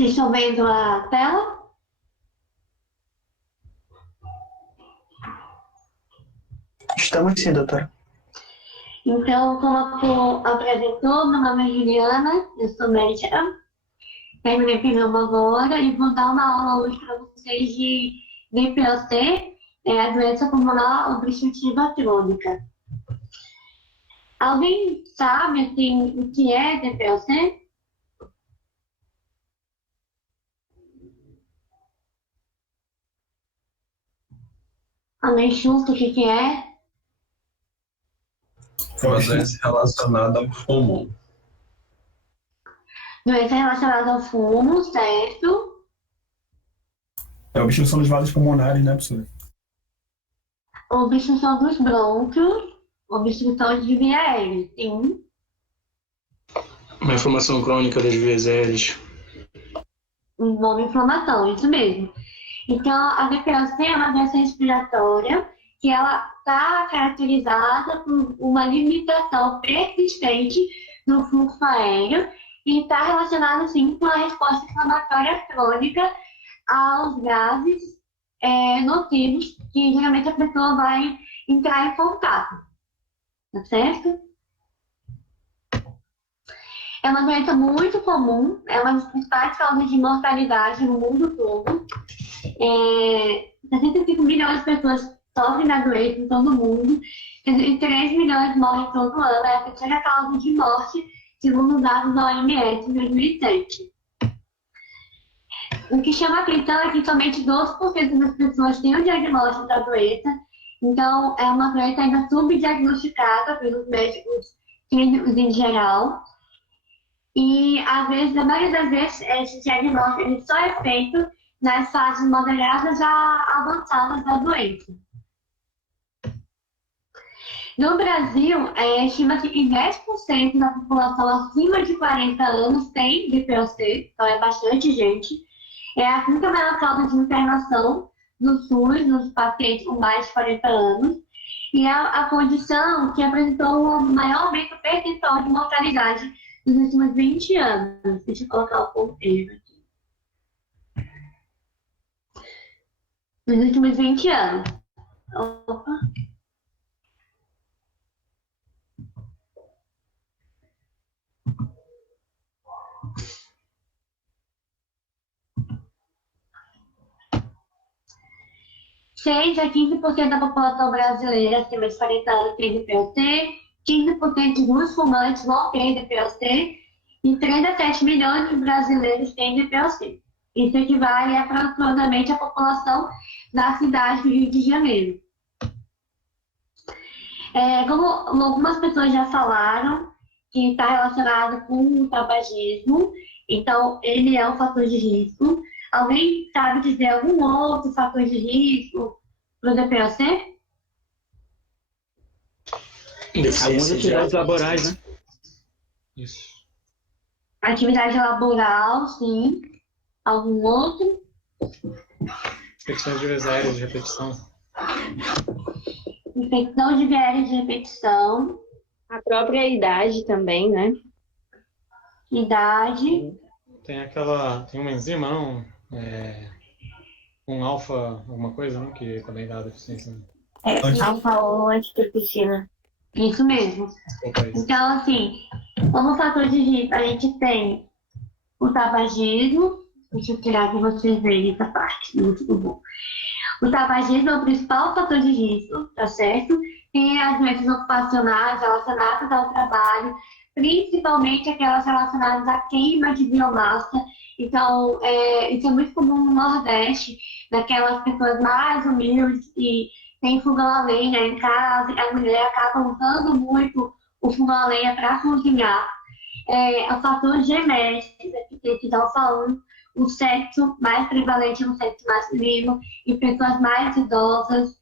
Vocês estão vendo a tela? Estamos sim, doutora. Então, como apresentou, meu nome é Juliana, eu sou médica, terminei pneumo agora e vou dar uma aula hoje para vocês de DPOC, a doença pulmonar obstrutiva crônica. Alguém sabe assim, o que é DPOC? Alguém chuta o que é? É uma doença relacionada ao pulmão. Doença relacionada ao fumo, certo? É obstrução dos vasos pulmonares, né, professor? Obstrução dos brônquios, obstrução de via aérea, sim. Uma inflamação crônica das vias aéreas. Nova inflamação, isso mesmo. Então, a DPOC é uma doença respiratória que ela está caracterizada por uma limitação persistente no fluxo aéreo e está relacionada, sim, com a resposta inflamatória crônica aos gases nocivos que geralmente a pessoa vai entrar em contato, tá certo? É uma doença muito comum, é uma das principais causas de mortalidade no mundo todo. 65 milhões de pessoas sofrem da doença em todo o mundo, e 3 milhões morrem todo ano, é a terceira causa de morte, segundo dados da OMS em 2007. O que chama a atenção é que somente 12% das pessoas têm o diagnóstico da doença, então é uma doença ainda subdiagnosticada pelos médicos clínicos em geral. E, às vezes, a maioria das vezes, esse diagnóstico ele só é feito nas fases moderadas a avançadas da doença. No Brasil, estima-se que 10% da população acima de 40 anos tem DPOC, então é bastante gente. É a quinta maior causa de internação no SUS, nos pacientes com mais de 40 anos. E é a condição que apresentou o maior aumento percentual de mortalidade nos últimos 20 anos. Deixa eu colocar o ponteiro aqui. Nos últimos 20 anos. Opa. Seis a 15% da população brasileira acima de 40 anos tem DPOC, 15% dos fumantes vão ter DPOC e 3 a 7 milhões de brasileiros têm DPOC. Isso equivale aproximadamente à população da cidade do Rio de Janeiro. Como algumas pessoas já falaram, que está relacionado com o tabagismo, então ele é um fator de risco. Alguém sabe dizer algum outro fator de risco para o DPOC? Algumas atividades laborais, né? Isso. Atividade laboral, sim. Algum outro? Infecções de vias aéreas de repetição. Infecção de via aérea de repetição. A própria idade também, né? Idade. Tem uma enzima, não? Um alfa, alguma coisa, não? Que também dá deficiência. Alfa-1-antitrypsina. Isso mesmo. Então, assim, como fator de risco, a gente tem o tabagismo. Deixa eu tirar aqui vocês verem essa parte. Muito bom. O tabagismo é o principal fator de risco, tá certo? Tem as doenças ocupacionais relacionadas ao trabalho, principalmente aquelas relacionadas à queima de biomassa. Então, isso é muito comum no Nordeste, naquelas pessoas mais humildes e tem fogão a lenha em casa, e a mulher acaba usando muito o fogão a lenha para cozinhar. O fator genético, que dá o falando, o sexo mais prevalente no sexo masculino e pessoas mais idosas,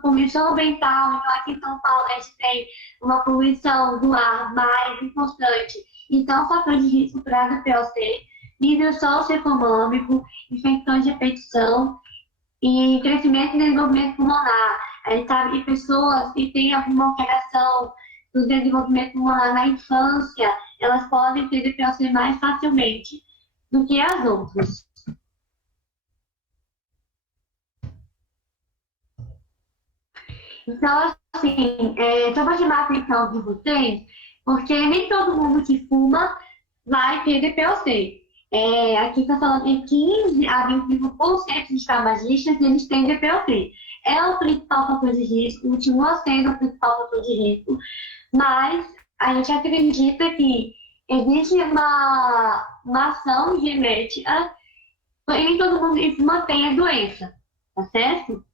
poluição ambiental. Então, aqui em São Paulo, a gente tem uma poluição do ar mais constante. Então, fator de risco para a DPOC, nível socioeconômico, infecções de repetição e crescimento e desenvolvimento pulmonar. A gente sabe que pessoas que têm alguma alteração do desenvolvimento pulmonar na infância, elas podem ter DPOC mais facilmente. do que as outras. Então, assim, só para chamar a atenção de vocês, porque nem todo mundo que fuma vai ter DPOC. Aqui está falando que 15 a 25% dos tabagistas eles têm DPOC. É o principal fator de risco, continua sendo o principal fator de risco, mas a gente acredita que existe uma ação genética, nem todo mundo que fuma tem a doença, tá certo?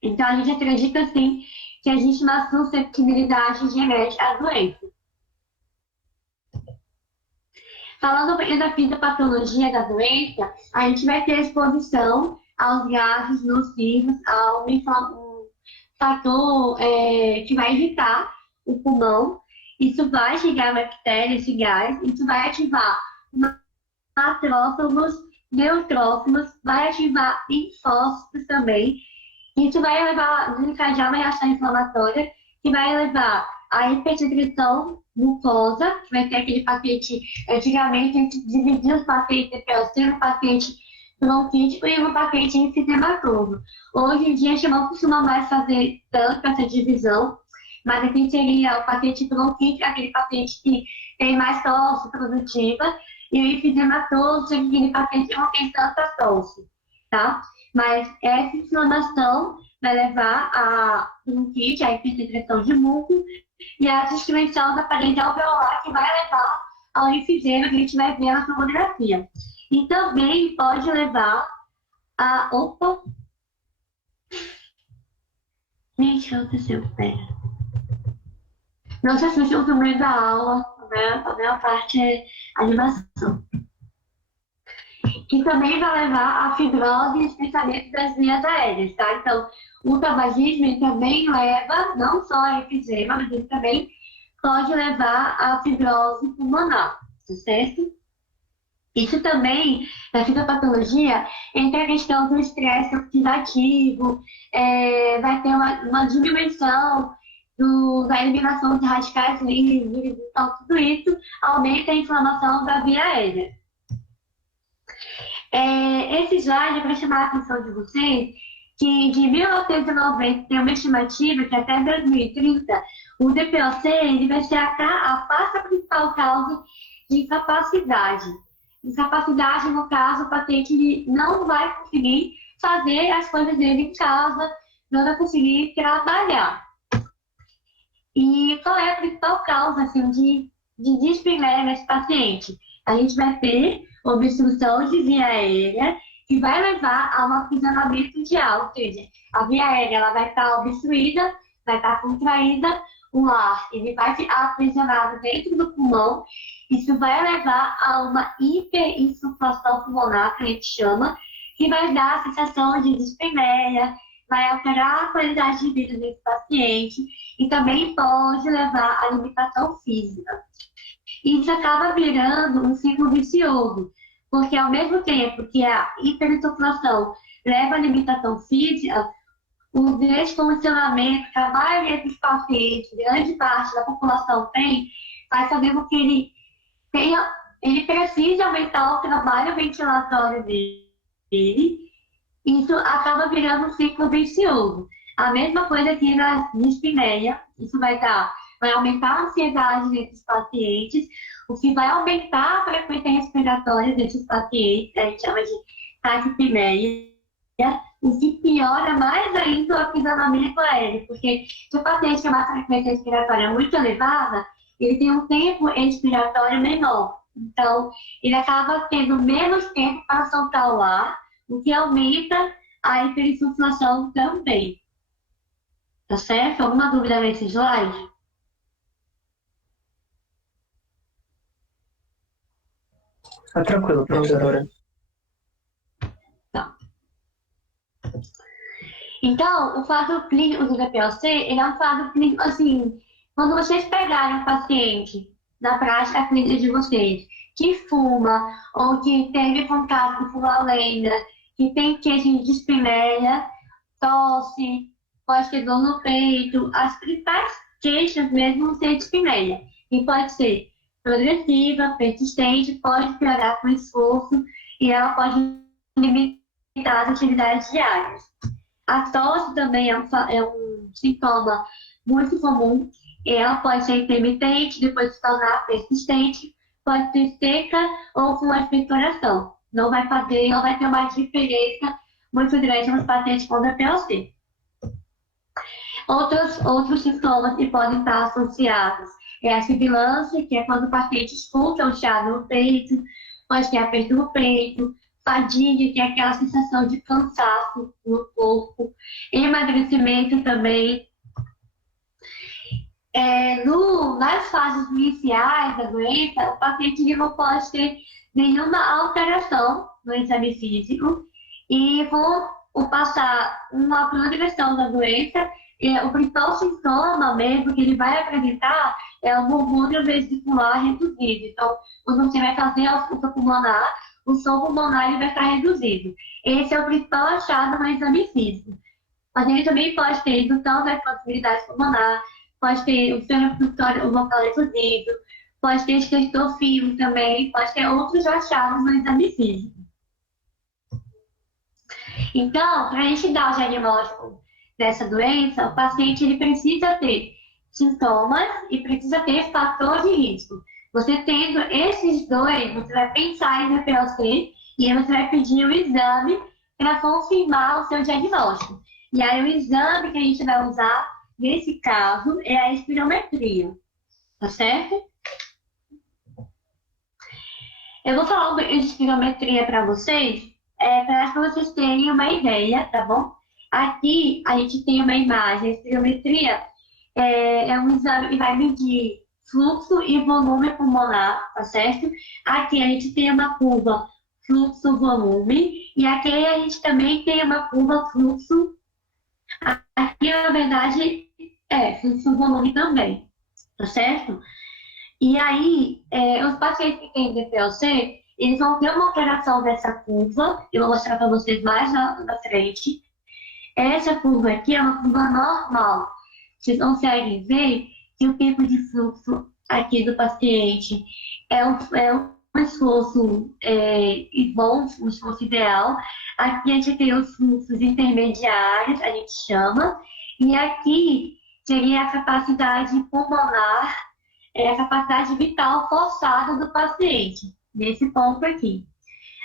Então, a gente acredita, sim, que existe uma susceptibilidade genética à doença. Falando um pouquinho da fisiopatologia da doença, a gente vai ter exposição aos gases nocivos, a um fator que vai irritar o pulmão. Isso vai chegar a bactérias, esse gás, isso vai ativar macrófagos, neutrófilos, vai ativar linfócitos também. Isso vai levar a desencadear uma reação inflamatória, que vai levar à hipersecreção mucosa, que vai ter aquele paciente, antigamente a gente dividia os pacientes DPOC no paciente bronquítico e no paciente enfisematoso. Hoje em dia a gente não costuma mais fazer tanto essa divisão, mas aqui seria o paciente bronquítico, aquele paciente que tem mais tosse produtiva, e o enfisematoso é aquele paciente que não tem tanta tosse, tá? Mas essa inflamação vai levar a bronquite, a hipersecreção de muco, e a destruição da parede alveolar, que vai levar ao enfisema que a gente vai ver na tomografia. E também pode levar a... Opa! Gente, o que aconteceu? Pera. Não se assustem no meio da aula, a minha parte é animação. Que também vai levar a fibrose e espessamento das vias aéreas, tá? Então, o tabagismo ele também leva, não só a enfisema, mas ele também pode levar a fibrose pulmonar, tá certo? Isso também, na fisiopatologia, entra a questão do estresse oxidativo, vai ter uma diminuição da eliminação de radicais livres, então tudo isso aumenta a inflamação da via aérea. Esse slide é para chamar a atenção de vocês que de 1990 tem uma estimativa que até 2030 o DPOC ele vai ser a quarta principal causa de incapacidade. Incapacidade, no caso, o paciente ele não vai conseguir fazer as coisas dele em casa, não vai conseguir trabalhar. E qual é a principal causa assim, de dispneia nesse paciente? A gente vai ter obstrução de via aérea, que vai levar a um aprisionamento de ar, ou seja, a via aérea ela vai estar obstruída, vai estar contraída, o ar ele vai ficar aprisionado dentro do pulmão, isso vai levar a uma hiperinsuflação pulmonar, que a gente chama, que vai dar a sensação de dispneia, vai alterar a qualidade de vida desse paciente e também pode levar à limitação física. Isso acaba virando um ciclo vicioso, porque ao mesmo tempo que a hiperinsuflação leva à limitação física, o desfuncionamento que a maioria dos pacientes, grande parte da população tem, faz fazer com que ele precise aumentar o trabalho ventilatório dele. Isso acaba virando um ciclo vicioso. A mesma coisa aqui na dispneia, isso vai aumentar a ansiedade desses pacientes, o que vai aumentar a frequência respiratória desses pacientes, a gente chama de taquipneia, o que piora mais ainda o aprisionamento aéreo, porque se o paciente tem uma frequência respiratória muito elevada, ele tem um tempo respiratório menor. Então, ele acaba tendo menos tempo para soltar o ar, o que aumenta a hiperinsuflação também. Tá certo? Alguma dúvida nesse slide? Tá tranquilo, professora. Tá. Então, o quadro clínico do DPOC, ele é um quadro clínico, assim, quando vocês pegarem um paciente na prática clínica de vocês, que fuma, ou que teve contato com fulalenda, que tem queixa de dispneia, tosse, pode ter dor no peito, as principais queixas mesmo vão ser dispneia. E pode ser progressiva, persistente, pode piorar com esforço e ela pode limitar as atividades diárias. A tosse também é um sintoma muito comum. Ela pode ser intermitente, depois se tornar persistente, pode ser seca ou com expectoração. Não vai ter uma diferença muito grande nos pacientes com DPOC. Outros sintomas que podem estar associados é a sibilância, que é quando o paciente escuta um chiado no peito, pode ter aperto no peito, fadiga, que é aquela sensação de cansaço no corpo, emagrecimento também. Nas fases iniciais da doença, o paciente não pode ter nenhuma alteração no exame físico e vão passar uma progressão da doença. O principal sintoma mesmo que ele vai apresentar é o murmúrio vesicular reduzido. Então, quando você vai fazer a ausculta pulmonar, o som pulmonar ele vai estar reduzido. Esse é o principal achado no exame físico. Mas ele também pode ter indução da responsabilidade pulmonar, pode ter o seu repertório vocal reduzido, pode ter estertofilo também, pode ter outros achados no exame físico. Então, para a gente dar o diagnóstico dessa doença, o paciente ele precisa ter sintomas e precisa ter fator de risco. Você tendo esses dois, você vai pensar em DPOC e aí você vai pedir o exame para confirmar o seu diagnóstico. E aí o exame que a gente vai usar nesse caso é a espirometria, tá certo? Eu vou falar um pouquinho de espirometria para vocês, para que vocês tenham uma ideia, tá bom? Aqui a gente tem uma imagem, a espirometria é um exame que vai medir fluxo e volume pulmonar, tá certo? Aqui a gente tem uma curva fluxo-volume e aqui a gente também tem uma curva fluxo. Aqui, na verdade, fluxo-volume também, tá certo? E aí, os pacientes que têm DPOC, eles vão ter uma alteração dessa curva, eu vou mostrar para vocês mais na frente. Essa curva aqui é uma curva normal. Vocês conseguem ver que o tempo de fluxo aqui do paciente é um esforço bom, um esforço ideal. Aqui a gente tem os fluxos intermediários, a gente chama, e aqui seria a capacidade pulmonar, a capacidade vital forçada do paciente, nesse ponto aqui.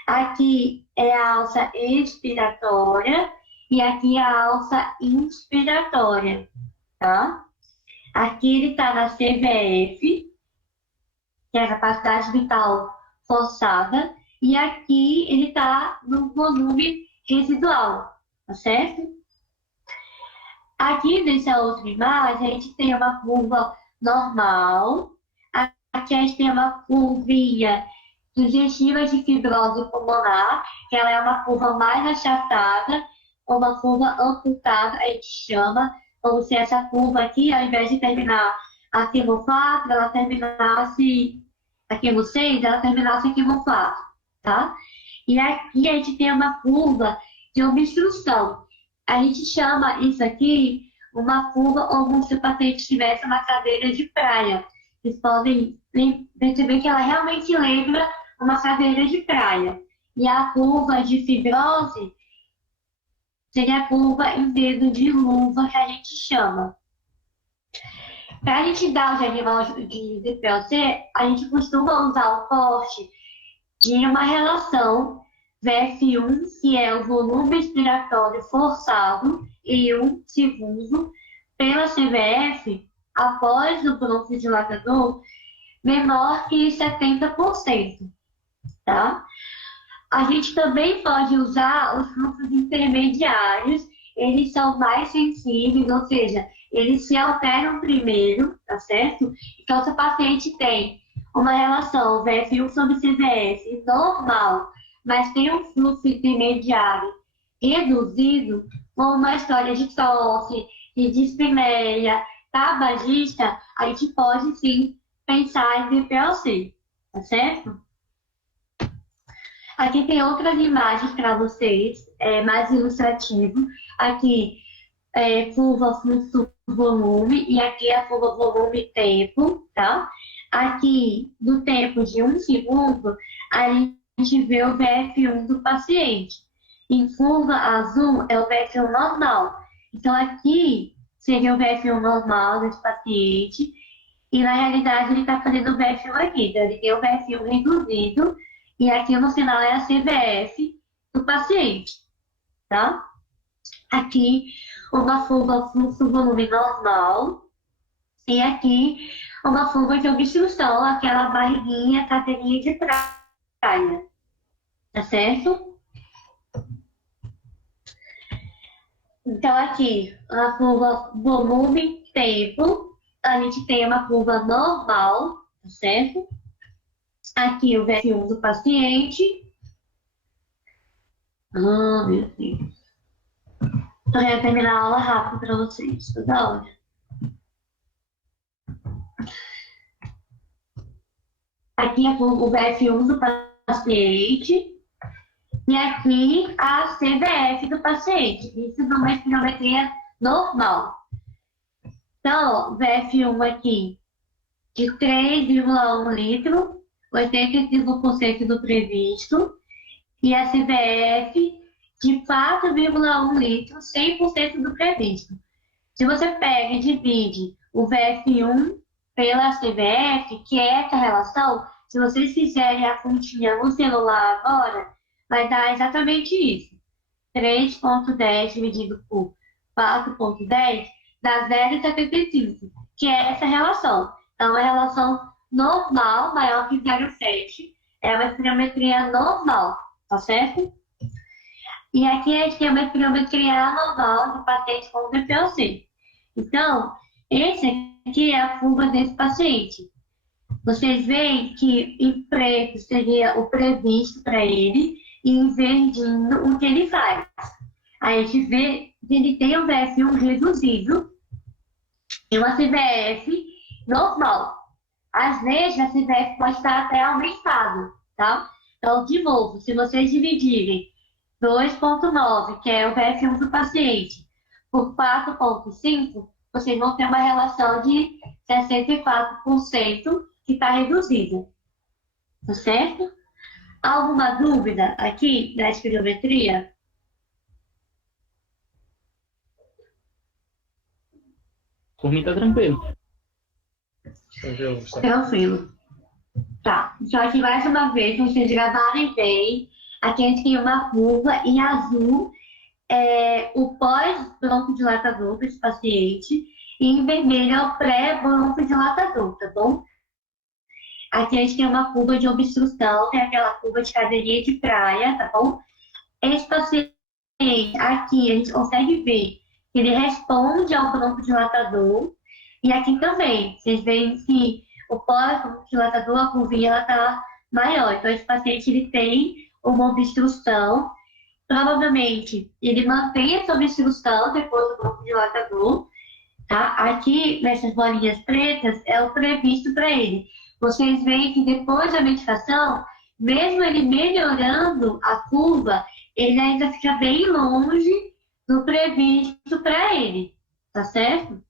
Aqui é a alça expiratória e aqui a alça inspiratória, tá? Aqui ele está na CVF, que é a capacidade vital forçada, e aqui ele está no volume residual, tá certo? Aqui nessa outra imagem, a gente tem uma curva normal, aqui a gente tem uma curvinha sugestiva de fibrose pulmonar, que ela é uma curva mais achatada, ou uma curva amputada, a gente chama, como se essa curva aqui, ao invés de terminar aqui no 4, ela terminasse aqui no 6, ela terminasse aqui no 4, tá? E aqui a gente tem uma curva de obstrução. A gente chama isso aqui uma curva como se o paciente tivesse uma cadeira de praia. Vocês podem perceber que ela realmente lembra uma cadeira de praia. E a curva de fibrose seria a curva em dedo de luva que a gente chama. Para a gente dar o diagnóstico de DPOC, a gente costuma usar o corte de uma relação VF1, que é o volume expiratório forçado, em 1 segundo, pela CVF, após o broncodilatador, menor que 70%, tá? A gente também pode usar os fluxos intermediários, eles são mais sensíveis, ou seja, eles se alteram primeiro, tá certo? Então, se o paciente tem uma relação VF1 sobre CVF normal, mas tem um fluxo intermediário reduzido, com uma história de tosse, de dispneia, tabagista, a gente pode sim pensar em DPOC, tá certo? Aqui tem outras imagens para vocês, mais ilustrativo. Aqui curva fluxo volume e aqui a curva volume tempo, tá? aqui, no tempo de 1 segundo, a gente vê o VF1 do paciente. Em fuga azul é o VF1 normal. Então, aqui seria o VF1 normal desse paciente. E, na realidade, ele está fazendo o VF1 aqui. Então, ele tem o VF1 reduzido. E aqui no final é a CVF do paciente. Tá? Aqui, uma fuga fluxo-volume normal. E aqui, uma fuga de obstrução, aquela barriguinha, carteirinha de praia. Tá certo? Então, aqui, a curva volume, tempo, a gente tem uma curva normal, tá certo? Aqui, o VF1 do paciente. Ah, meu Deus. Eu quero terminar a aula rápido para vocês, toda hora. Aqui é o VF1 do paciente. E aqui a CVF do paciente. Isso numa espirometria normal. Então, ó, VF1 aqui de 3,1 litro, 85% do previsto. E a CVF de 4,1 litro, 100% do previsto. Se você pega e divide o VF1 pela CVF, que é essa relação, se vocês fizerem a continha no celular agora, vai dar exatamente isso. 3,10 dividido por 4,10 dá 0,75, que é essa relação. Então, uma relação normal maior que 0,7 é uma espirometria normal, tá certo? E aqui a gente tem uma espirometria anormal do paciente com DPOC. Então, esse aqui é a fuga desse paciente. Vocês veem que em preto seria o previsto para ele e em verdinho o que ele faz. Aí a gente vê que ele tem um VF1 reduzido e uma CVF normal. Às vezes a CVF pode estar até aumentado, tá? Então, de novo, se vocês dividirem 2,9, que é o VF1 do paciente, por 4,5, vocês vão ter uma relação de 64% que está reduzida. Tá certo? Alguma dúvida aqui da espirometria? Por mim tá tranquilo. Tranquilo. Tá. Então aqui mais uma vez, vocês gravarem bem. Aqui a gente tem uma curva em azul, o pós-broncodilatador desse paciente, e em vermelho é o pré-broncodilatador, tá bom? Aqui a gente tem uma curva de obstrução, que é aquela curva de cadeirinha de praia, tá bom? Esse paciente aqui a gente consegue ver que ele responde ao broncodilatador, e aqui também, vocês veem que o pós-broncodilatador, a curvinha, ela tá maior. Então esse paciente ele tem uma obstrução, provavelmente ele mantém essa obstrução depois do broncodilatador, tá? Aqui, nessas bolinhas pretas, é o previsto para ele. Vocês veem que depois da medicação, mesmo ele melhorando a curva, ele ainda fica bem longe do previsto para ele, tá certo?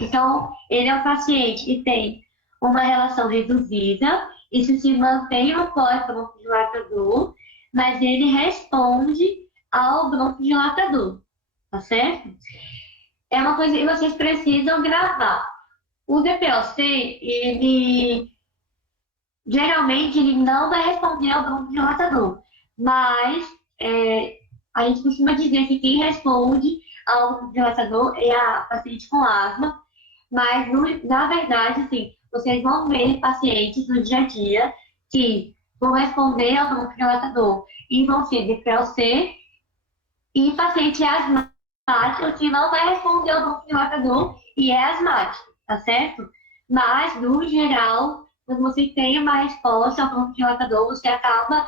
Então, ele é um paciente que tem uma relação reduzida, isso se mantém no pós-broncodilatador, mas ele responde ao broncodilatador, tá certo? É uma coisa que vocês precisam gravar. O DPOC, ele geralmente ele não vai responder ao broncodilatador, mas a gente costuma dizer que quem responde ao broncodilatador é a paciente com asma, mas na verdade, assim, vocês vão ver pacientes no dia a dia que vão responder ao broncodilatador e vão ser DPOC, e paciente asmático que não vai responder ao broncodilatador e é asmático, tá certo? Mas, no geral, quando você tem uma resposta ao broncodilatador, você acaba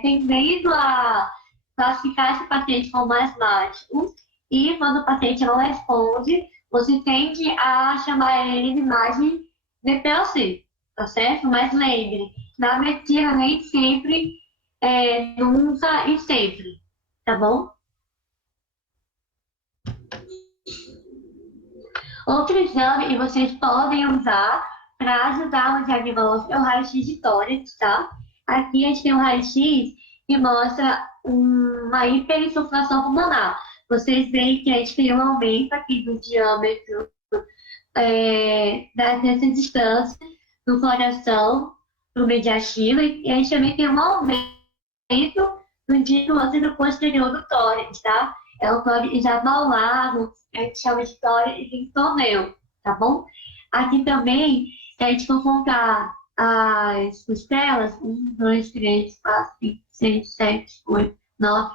tendendo a classificar esse paciente como asmático, e quando o paciente não responde, você tende a chamar ele de imagem DPOC, tá certo? Mas lembre, na medicina nem sempre, nunca e sempre, tá bom? Outro exame que vocês podem usar para ajudar o diagnóstico é o raio-x de tórax, tá? Aqui a gente tem um raio-x que mostra uma hiperinsuflação pulmonar. Vocês veem que a gente tem um aumento aqui do diâmetro dessa distância do coração do mediastino e a gente também tem um aumento do diâmetro posterior do tórax, tá? É o tórax já mal largo, a gente chama de tórax em tonel, tá bom? Aqui também, se a gente for contar as costelas, 1, 2, 3, 4, 5, 6, 7, 8, 9,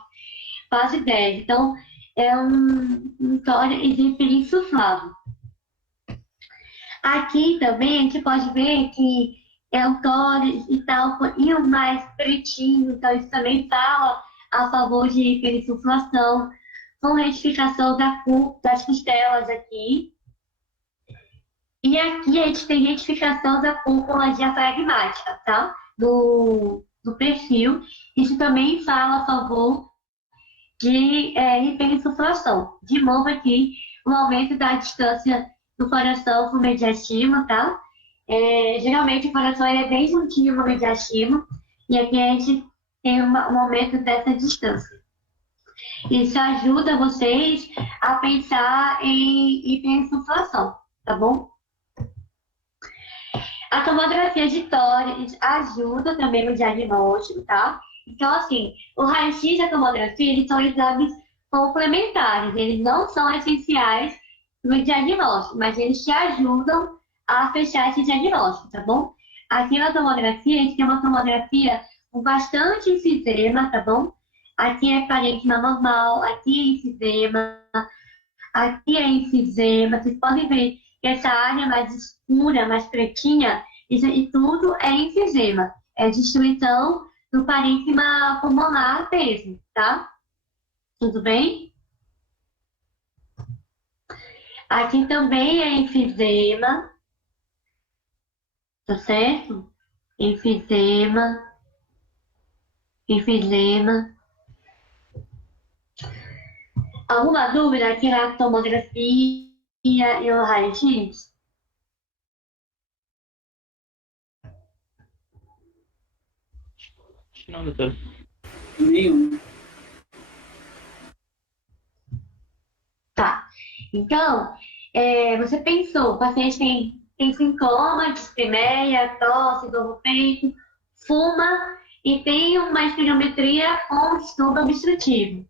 quase 10. Então, é um tórax hiperinsuflável. Aqui também a gente pode ver que é um tórax e tal, e o mais pretinho, então isso também fala a favor de hiperinsuflação, com retificação das costelas aqui. E aqui a gente tem retificação da cúpula diafragmática, tá? Do perfil. Isso também fala a favor de hiperinsuflação. De novo aqui, o aumento da distância do coração para o mediastino, tá? Geralmente o coração é bem juntinho no mediastino, e aqui a gente tem um aumento dessa distância. Isso ajuda vocês a pensar em hiperinsuflação, tá bom? A tomografia de tórax ajuda também no diagnóstico, tá? Então, assim, o raio-x e a tomografia, eles são exames complementares, eles não são essenciais no diagnóstico, mas eles te ajudam a fechar esse diagnóstico, tá bom? Aqui na tomografia, a gente tem uma tomografia com bastante enfisema, tá bom? Aqui é parênquima normal, aqui é enfisema, aqui é enfisema. Vocês podem ver que essa área mais escura, mais pretinha, isso e tudo é enfisema. É destruição do parênquima pulmonar mesmo, tá? Tudo bem? Aqui também é enfisema, tá certo? Enfisema, enfisema. Alguma dúvida aqui na tomografia e o raio-x? Não, doutor. Nenhum. Tá. Então, você pensou, o paciente tem sintomas de dispneia, tosse, dor no peito, fuma e tem uma espirometria com distúrbio obstrutivo.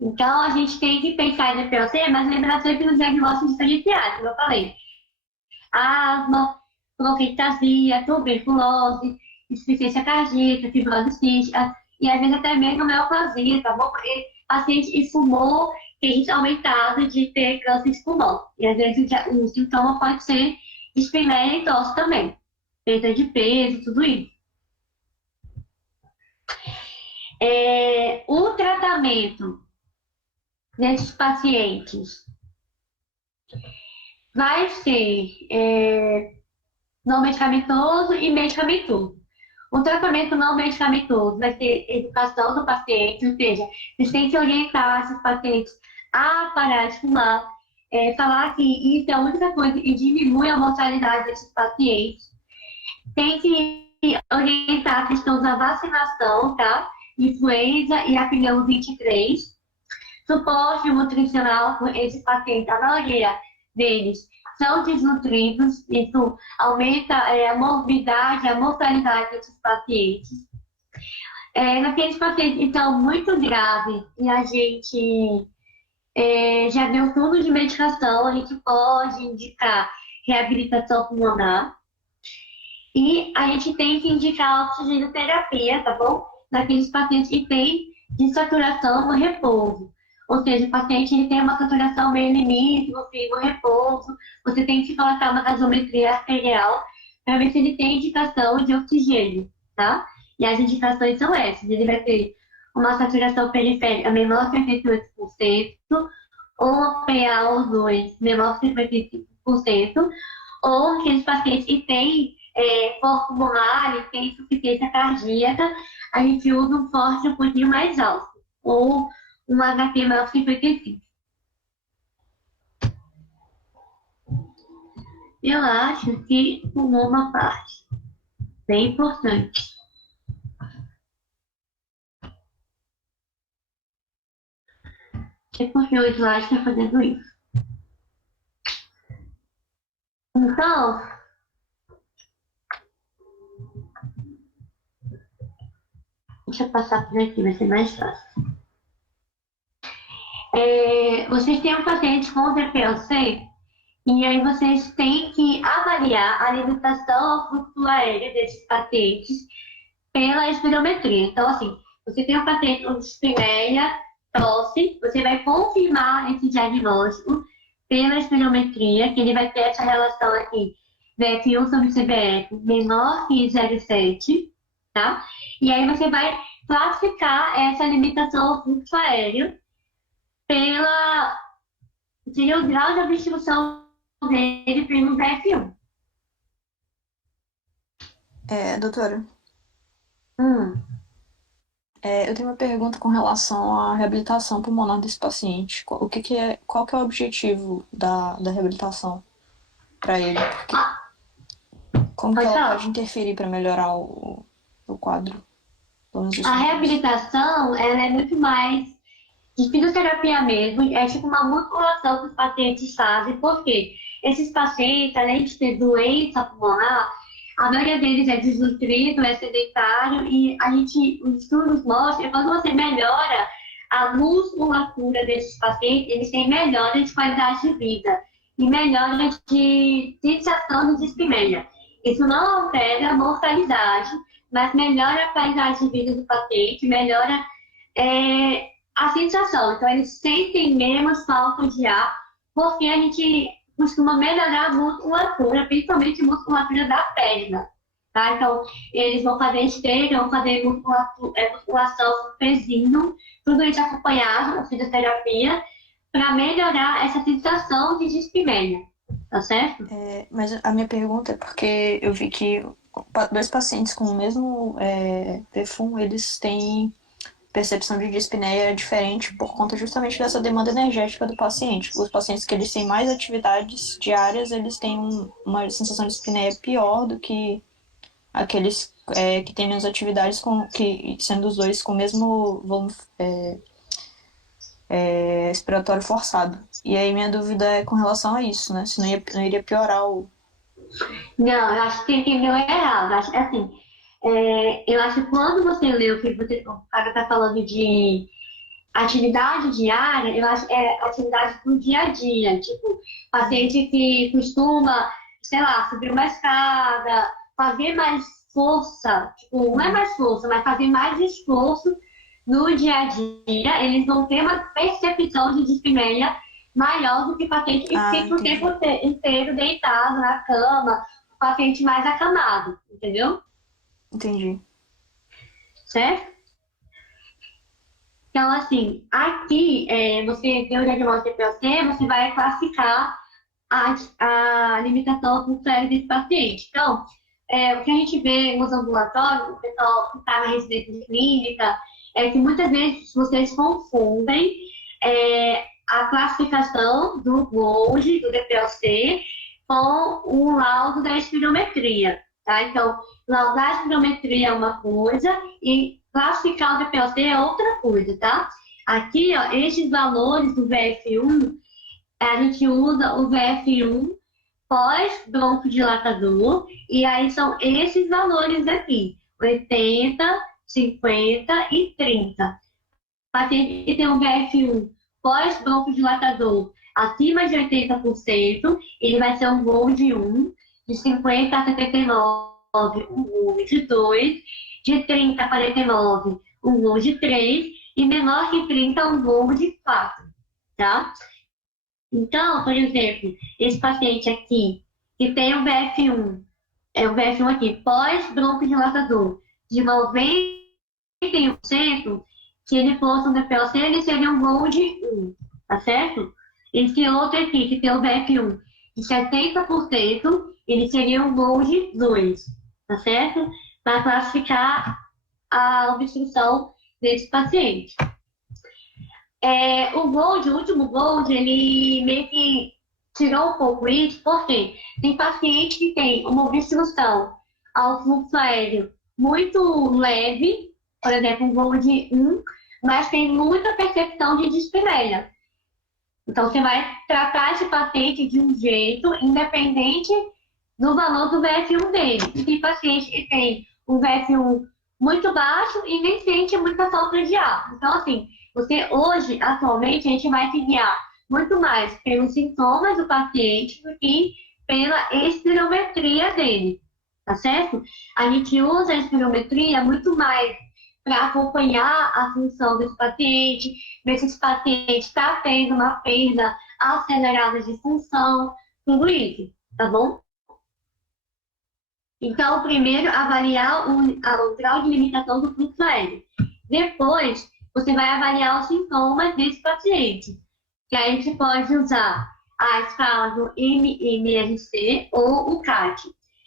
Então, a gente tem que pensar em DPOC, mas lembrar sempre dos diagnósticos diferenciais, como eu falei. Asma, bronquiectasia, tuberculose, insuficiência cardíaca, fibrose cística e às vezes até mesmo neoplasia, tá bom? Porque o paciente fumou, tem risco aumentado de ter câncer de pulmão. E às vezes o sintoma pode ser dispneia e tosse também. Perda de peso, tudo isso. O tratamento desses pacientes vai ser não medicamentoso e medicamentoso. O tratamento não medicamentoso vai ser educação do paciente, ou seja, vocês têm que orientar esses pacientes a parar de fumar, falar que isso é a única coisa que diminui a mortalidade desses pacientes. Tem que orientar a questão da vacinação, tá? Influenza e a pneumo 23. Suporte nutricional por esses pacientes, a maioria deles são desnutridos, isso aumenta a morbidade, a mortalidade desses pacientes. Naqueles pacientes, então, muito graves, e a gente já deu tudo de medicação, a gente pode indicar reabilitação pulmonar. E a gente tem que indicar oxigenoterapia, tá bom? Naqueles pacientes que têm desaturação no repouso. Ou seja, o paciente ele tem uma saturação meio limite, no repouso, você tem que colocar uma gasometria arterial para ver se ele tem indicação de oxigênio, tá? E as indicações são essas, ele vai ter uma saturação periférica menor que 58%, ou uma PaO2 menor que 55%, ou aqueles pacientes que têm força pulmonar e têm insuficiência cardíaca, a gente usa um forte um pouquinho mais alto, ou um HP maior que 55. eu acho que pulou uma parte bem importante. É porque o slide está fazendo isso. Então, deixa eu passar por aqui, vai ser mais fácil. Vocês têm um paciente com DPLC e aí vocês têm que avaliar a limitação ao fluxo aéreo desses pacientes pela espirometria. Então, assim, você tem um paciente com dispneia, tosse, você vai confirmar esse diagnóstico pela espirometria, que ele vai ter essa relação aqui, VF1 sobre CBF menor que 0,7, tá? E aí você vai classificar essa limitação ao fluxo aéreo seria o grau de obstrução dele pelo VF1. Doutora, Hum. eu tenho uma pergunta com relação à reabilitação pulmonar desse paciente. Qual que é o objetivo da reabilitação para ele? Como que Pode ela falar. pode interferir para melhorar o quadro? A reabilitação, ela é muito mais de fisioterapia mesmo, é tipo uma musculação que os pacientes fazem, porque esses pacientes, além de ter doença pulmonar, a maioria deles é desnutrido, é sedentário, e os estudos mostram que quando você melhora a musculatura desses pacientes, eles têm melhora de qualidade de vida e melhora de sensação de dispneia. Isso não altera a mortalidade, mas melhora a qualidade de vida do paciente, melhora a sensação. Então, eles sentem menos falta de ar, porque a gente costuma melhorar a musculatura, principalmente a musculatura da perna. Tá? Então, eles vão fazer esteira, vão fazer musculação com pezinho, tudo isso acompanhado com fisioterapia, para melhorar essa sensação de dispneia. Tá certo? Mas a minha pergunta é porque eu vi que 2 pacientes com o mesmo PFUM, eles têm percepção de dispneia diferente por conta justamente dessa demanda energética do paciente. Os pacientes que eles têm mais atividades diárias, eles têm uma sensação de dispneia pior do que aqueles que têm menos atividades, sendo os 2 com o mesmo volume respiratório forçado. E aí minha dúvida é com relação a isso, né? Se não iria piorar o... Não, eu acho que você entendeu errado. Eu acho que quando você leu que o cara está falando de atividade diária, eu acho que é atividade do dia a dia. Tipo, paciente que costuma, sei lá, subir uma escada, fazer mais força, tipo, não é mais força, mas fazer mais esforço no dia a dia, eles vão ter uma percepção de dispneia maior do que paciente que fica o tempo inteiro deitado na cama, o paciente mais acamado, entendeu? Entendi. Certo? Então, assim, aqui, você tem o diagnóstico de PLC, você vai classificar a limitação funcional desse paciente. Então, o que a gente vê nos ambulatórios, o pessoal que está na residência clínica, é que muitas vezes vocês confundem a classificação do GOLD, do DPLC, com o laudo da espirometria, tá? Então, laudar a espirometria é uma coisa e classificar o DPLC é outra coisa, tá? Aqui, ó, esses valores do VF1, a gente usa o VF1 pós-broncodilatador, e aí são esses valores aqui, 80, 50 e 30. O paciente que tem um VF1 pós-broncodilatador acima de 80%, ele vai ser um GOLD 1, de 50 a 79, um GOLD 2, de 30 a 49, um GOLD 3, e menor que 30, um GOLD 4, tá? Então, por exemplo, esse paciente aqui, que tem um VF1, o VF1 aqui, pós-broncodilatador, de 91%, se ele fosse um DPLC, ele seria um GOLD 1, tá certo? Esse outro aqui, que tem o VF1 de 70%, ele seria um GOLD 2, tá certo? Para classificar a obstrução desse paciente. O GOLD, o último GOLD, ele meio que tirou um pouco isso, porque tem paciente que tem uma obstrução ao fluxo aéreo muito leve, por exemplo, um voo de 1, mas tem muita percepção de dispneia. Então, você vai tratar esse paciente de um jeito independente do valor do VF1 dele. E tem paciente que tem um VF1 muito baixo e nem sente muita falta de ar. Então, assim, você hoje, atualmente, a gente vai se guiar muito mais pelos sintomas do paciente do que pela espirometria dele, tá certo? A gente usa a espirometria muito mais para acompanhar a função desse paciente, ver se esse paciente está tendo uma perda acelerada de função, tudo isso, tá bom? Então, primeiro, avaliar o grau de limitação do fluxo aéreo. Depois, você vai avaliar os sintomas desse paciente, que aí a gente pode usar a escala do MMRC ou o CAT.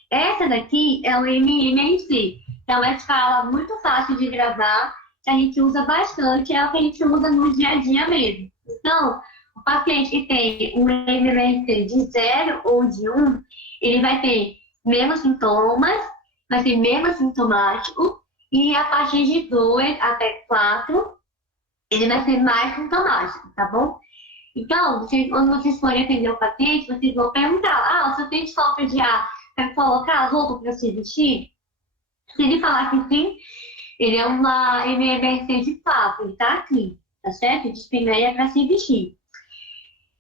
Essa daqui é o MMRC, é uma escala muito fácil de gravar, que a gente usa bastante, é o que a gente usa no dia a dia mesmo. Então, o paciente que tem um MMRC de 0 ou de 1, ele vai ter menos sintomas, vai ser menos sintomático, e a partir de 2 até 4, ele vai ser mais sintomático, tá bom? Então, quando vocês forem atender o paciente, vocês vão perguntar, o senhor tem falta de ar para colocar a roupa para se vestir? Se ele falar que sim, ele é uma MMRC de fato, ele tá aqui, tá certo? Dispneia para se vestir.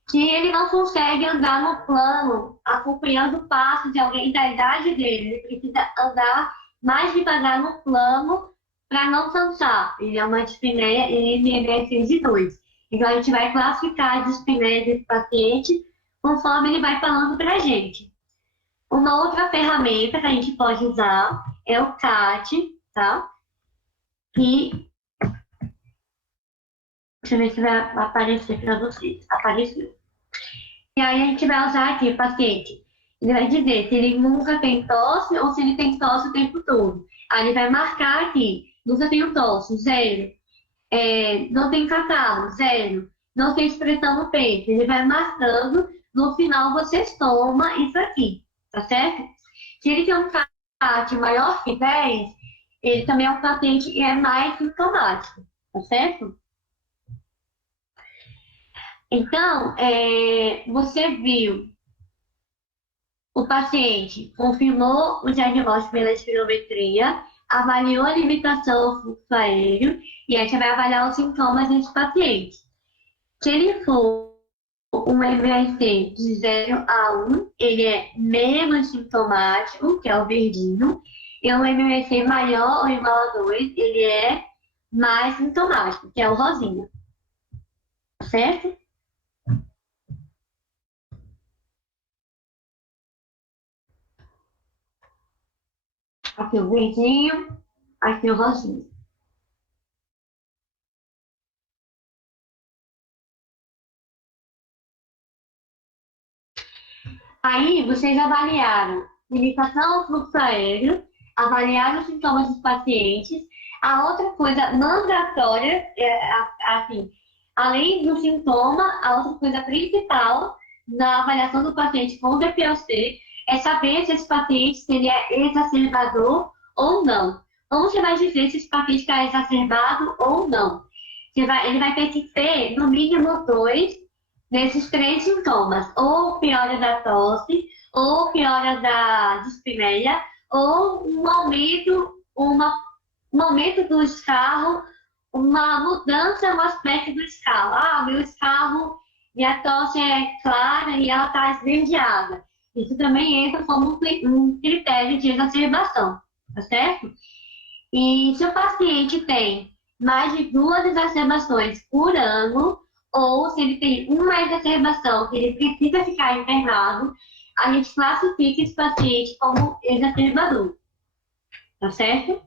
Se ele não consegue andar no plano, acompanhando o passo de alguém da idade dele, ele precisa andar mais devagar no plano para não cansar. Ele é uma dispneia MMRC de 2. Então, a gente vai classificar a dispneia desse paciente conforme ele vai falando para a gente. Uma outra ferramenta que a gente pode usar é o CAT, tá? E deixa eu ver se vai aparecer para vocês. Apareceu. E aí a gente vai usar aqui o paciente. Ele vai dizer se ele nunca tem tosse ou se ele tem tosse o tempo todo. Aí ele vai marcar aqui. Nunca tem tosse, 0. Não tem catarro, 0. Não tem expressão no peito. Ele vai marcando. No final você toma isso aqui, tá certo? Se ele tem um CAT maior que 10, ele também é um paciente que é mais sintomático, tá certo? Então, você viu o paciente, confirmou o diagnóstico pela espirometria, avaliou a limitação ao fluxo aéreo e a gente vai avaliar os sintomas desse paciente. Se ele for um MRC de 0 a 1, ele é menos sintomático, que é o verdinho, e um MRC maior ou igual a 2, ele é mais sintomático, que é o rosinha. Certo? Aqui o verdinho, aqui o rosinha. Aí, vocês avaliaram limitação ao fluxo aéreo, avaliaram os sintomas dos pacientes. A outra coisa mandatória, assim, além do sintoma, a outra coisa principal na avaliação do paciente com DPOC é saber se esse paciente ele é exacerbador ou não. Como você vai dizer se esse paciente está exacerbado ou não? Ele vai ter que ter, no mínimo, 2 desses 3 sintomas, ou piora da tosse, ou piora da dispneia, ou um aumento do escarro, uma mudança no aspecto do escarro. Meu escarro, minha tosse é clara e ela está esverdeada. Isso também entra como um critério de exacerbação, tá certo? E se o paciente tem mais de 2 exacerbações por ano, ou se ele tem uma exacerbação que ele precisa ficar internado, a gente classifica esse paciente como exacerbador. Tá certo?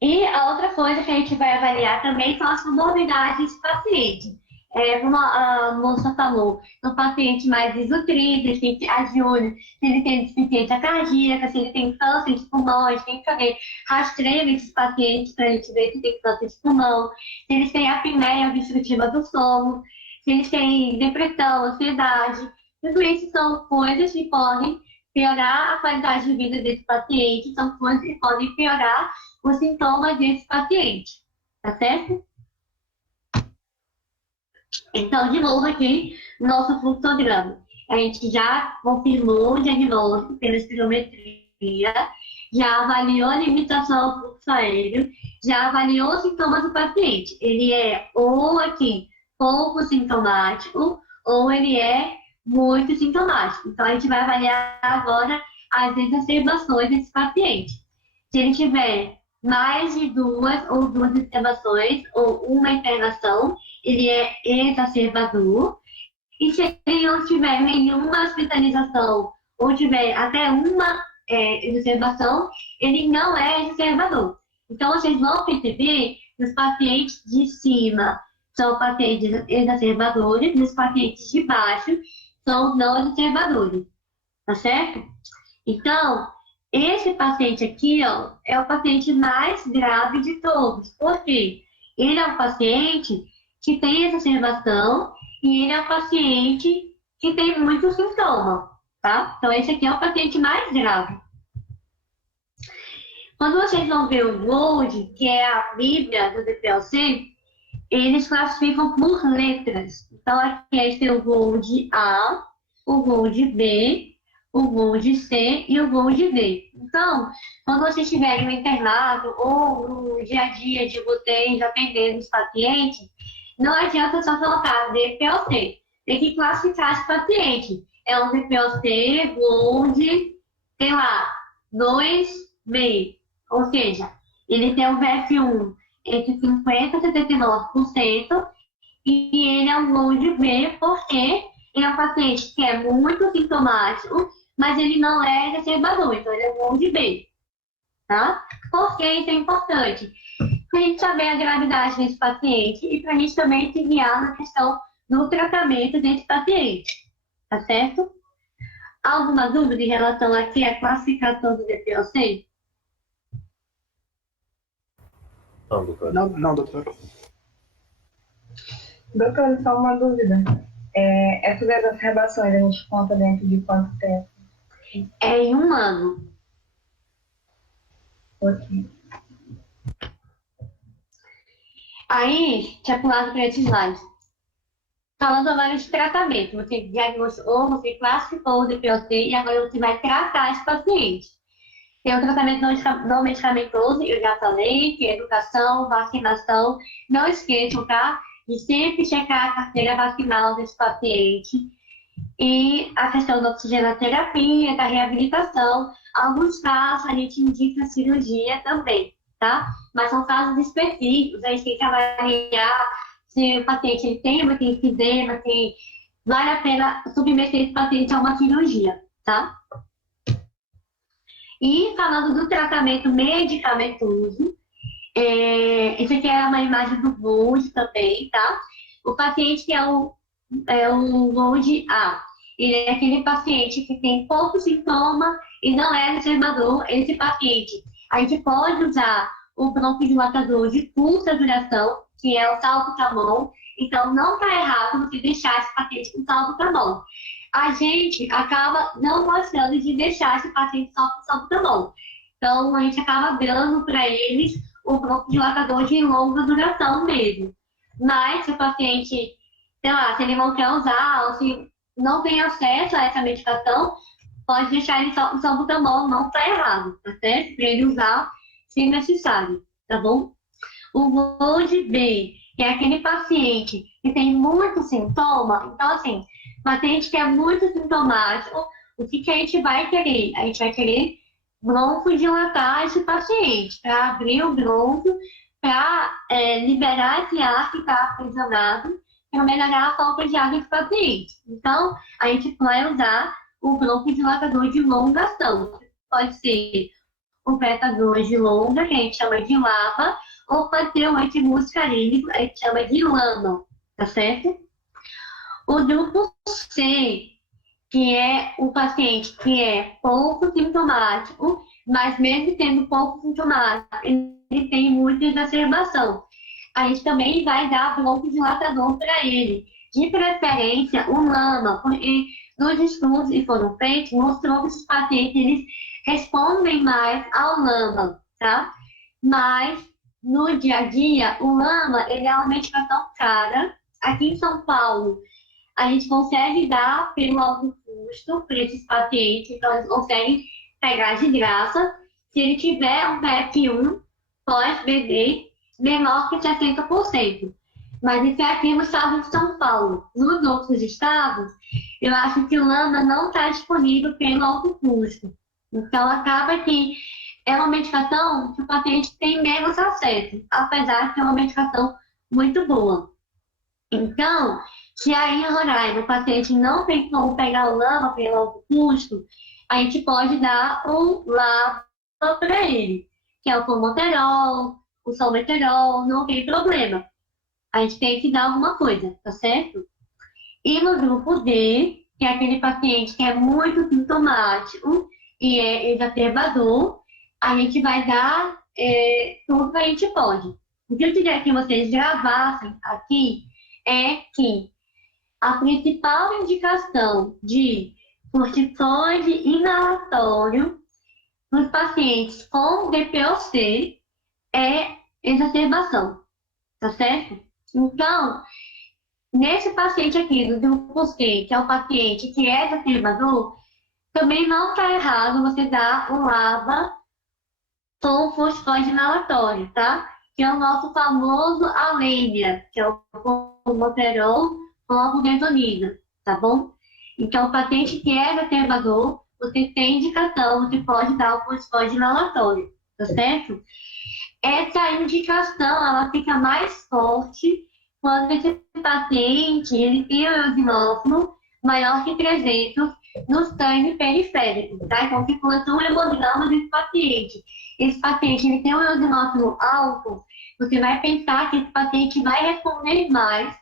E a outra coisa que a gente vai avaliar também são as comorbidades desse paciente. como a moça falou, no paciente mais desnutrido, se tem a de olho, se ele tem insuficiência cardíaca, se ele tem câncer de pulmão, a gente tem que fazer rastreio desses pacientes para a gente ver se tem câncer de pulmão, se eles têm apneia obstrutiva do sono, se eles têm depressão, ansiedade. Tudo isso são coisas que podem piorar a qualidade de vida desse paciente, são coisas que podem piorar os sintomas desse paciente, tá certo? Então, de novo aqui, nosso fluxograma. A gente já confirmou o diagnóstico pela espirometria, já avaliou a limitação ao fluxo aéreo, já avaliou os sintomas do paciente. Ele é ou aqui pouco sintomático, ou ele é muito sintomático. Então, a gente vai avaliar agora as exacerbações desse paciente. Se ele tiver mais de duas exacerbações ou uma internação, ele é exacerbador. E se ele não tiver nenhuma hospitalização ou tiver até uma exacerbação, ele não é exacerbador. Então, vocês vão perceber que os pacientes de cima são pacientes exacerbadores e os pacientes de baixo são não exacerbadores, tá certo? Então, esse paciente aqui, ó, é o paciente mais grave de todos. Por quê? Ele é um paciente que tem exacerbação e ele é um paciente que tem muito sintoma, tá? Então, esse aqui é o paciente mais grave. Quando vocês vão ver o GOLD, que é a Bíblia do DPLC, eles classificam por letras. Então, aqui a gente tem o GOLD A, o GOLD B, o GOLD C e o GOLD D. Então, quando vocês estiverem no internato ou no dia a dia de vocês atendendo os pacientes, não adianta só colocar DPLC. Tem que classificar esse paciente. É um DPLC, GOLD, sei lá, 2B. Ou seja, ele tem um VF1 entre 50% e 79%, e ele é um GOLD B porque ele é um paciente que é muito sintomático, mas ele não é exacerbador, então ele é um GOLD B, tá? Por que isso é importante? Para a gente saber a gravidade desse paciente e para a gente também se guiar na questão do tratamento desse paciente, tá certo? Alguma dúvida em relação aqui à classificação do DPLC? Não, doutor. Não, doutor. Doutora, só uma dúvida. Essas exacerbações a gente conta dentro de quanto tempo? É em um ano. Ok. Aí, tinha pulado para esse slide. Falando agora de tratamento. Você diagnosticou, você classificou o DPLC e agora você vai tratar esse paciente. Tem o tratamento não medicamentoso, eu já falei, que é educação, vacinação. Não esqueçam, tá? De sempre checar a carteira vacinal desse paciente. E a questão da oxigenoterapia, da reabilitação. Alguns casos a gente indica cirurgia também, tá? Mas são casos específicos, a gente tem que avaliar se o paciente ele tem enfisema, se vale a pena submeter esse paciente a uma cirurgia, tá? E falando do tratamento medicamentoso, esse aqui é uma imagem do GOLD também, tá? O paciente que é o GOLD A, ele é aquele paciente que tem pouco sintoma e não é exacerbador. Esse paciente, a gente pode usar o bronquodilatador de curta duração, que é o salbutamol. Então, não está errado você deixar esse paciente com salbutamol. A gente acaba não gostando de deixar esse paciente só com salbutamol. Então, a gente acaba dando para eles o bronquodilatador de longa duração mesmo. Mas, se o paciente, sei lá, se ele não quer usar ou se não tem acesso a essa medicação, pode deixar ele só com salbutamol, não está errado, tá certo? Para ele usar se necessário, tá bom? O GOLD B, que é aquele paciente que tem muito sintoma. Então, assim, paciente que é muito sintomático, o que a gente vai querer? A gente vai querer broncodilatar esse paciente, para abrir o bronco, para liberar esse ar que está aprisionado, para melhorar a falta de ar desse paciente. Então, a gente vai usar o broncodilatador de longa ação. Pode ser o beta-2 de longa, que a gente chama de LAMA, ou pode ser o antimuscarínico, a gente chama de LAMA, tá certo? O grupo C, que é o paciente que é pouco sintomático, mas mesmo tendo pouco sintomático, ele tem muita exacerbação. A gente também vai dar broncodilatador para ele. De preferência, o LAMA, porque nos estudos que foram feitos, mostrou que os pacientes eles respondem mais ao LAMA, tá? Mas, no dia a dia, o LAMA ele é uma medicação cara. Aqui em São Paulo, a gente consegue dar pelo alto custo para esses pacientes, então eles conseguem pegar de graça. Se ele tiver um PF1 pós-BD menor que 60%. Mas isso é aqui no estado de São Paulo. Nos outros estados, eu acho que o LAMA não está disponível pelo alto custo. Então, acaba que é uma medicação que o paciente tem menos acesso, apesar de ser uma medicação muito boa. Então, se aí em Roraima o paciente não tem como pegar o LAMA pelo alto custo, a gente pode dar um LAMA para ele, que é o formoterol, o salmeterol, não tem problema. A gente tem que dar alguma coisa, tá certo? E no grupo D, que é aquele paciente que é muito sintomático e é exacerbador, a gente vai dar tudo que a gente pode. O que eu queria que vocês gravassem aqui é que a principal indicação de corticoide inalatório nos pacientes com DPOC é exacerbação, tá certo? Então, nesse paciente aqui do grupo C, que é o paciente que é exacerbador, também não está errado você dar o LABA com corticoide inalatório, tá? Que é o nosso famoso Alenia, que é o formoterol com albugenonida, tá bom? Então, o paciente que é exacerbador, você tem indicação, você pode dar o corticoide inalatório, tá certo? Essa indicação, ela fica mais forte quando esse paciente ele tem um eosinófilo maior que 300 no sangue periférico, tá? Então, se for um hemograma desse paciente, esse paciente ele tem um eosinófilo alto, você vai pensar que esse paciente vai responder mais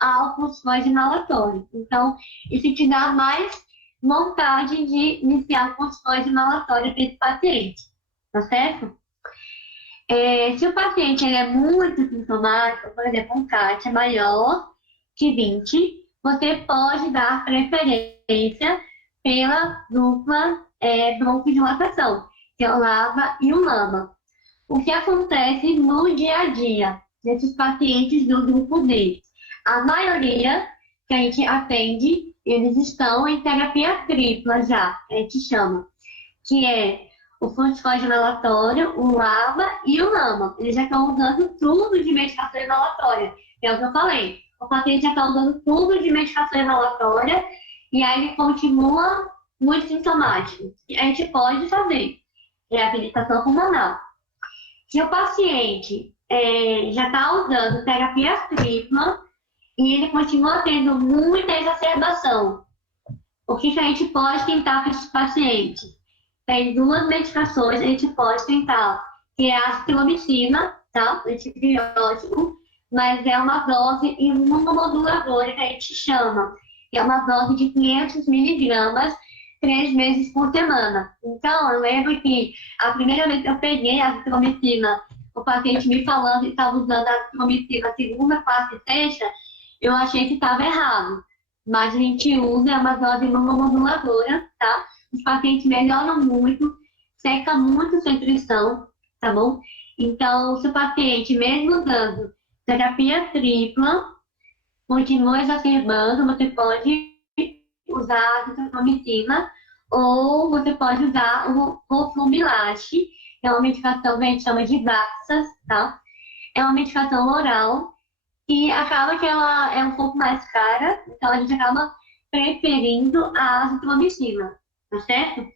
ao corticoide inalatório. Então, isso te dá mais vontade de iniciar o corticoide inalatório para esse paciente, tá certo? Se o paciente ele é muito sintomático, por exemplo, um CAT é maior que 20, você pode dar preferência pela dupla broncodilatação, que é o LABA e o LAMA. O que acontece no dia a dia desses pacientes do grupo D? A maioria que a gente atende, eles estão em terapia tripla já, que a gente chama, que é o corticoide inalatório, o LABA e o LAMA. Eles já estão usando tudo de medicação inalatória, que é o que eu falei. O paciente já está usando tudo de medicação inalatória e aí ele continua muito sintomático. A gente pode fazer reabilitação pulmonar. Se o paciente já está usando terapia tripla e ele continua tendo muita exacerbação, o que a gente pode tentar para esse paciente? Tem duas medicações, a gente pode tentar, que é a acitromicina, tá? Antibiótico, mas é uma dose imunomoduladora que a gente chama, que é uma dose de 500 miligramas, 3 vezes por semana. Então, eu lembro que a primeira vez que eu peguei a azitromicina, o paciente me falando que estava usando a azitromicina segunda, quarta e sexta, eu achei que estava errado. Mas a gente usa, é uma dose imunomoduladora, tá? Os pacientes melhoram muito, seca muito sua nutrição, tá bom? Então, se o paciente, mesmo usando terapia tripla, continua exacerbando, você pode usar a azitromicina ou você pode usar o Roflumilac, que é uma medicação que a gente chama de Daxas, tá? É uma medicação oral e acaba que ela é um pouco mais cara, então a gente acaba preferindo a azitromicina, tá certo?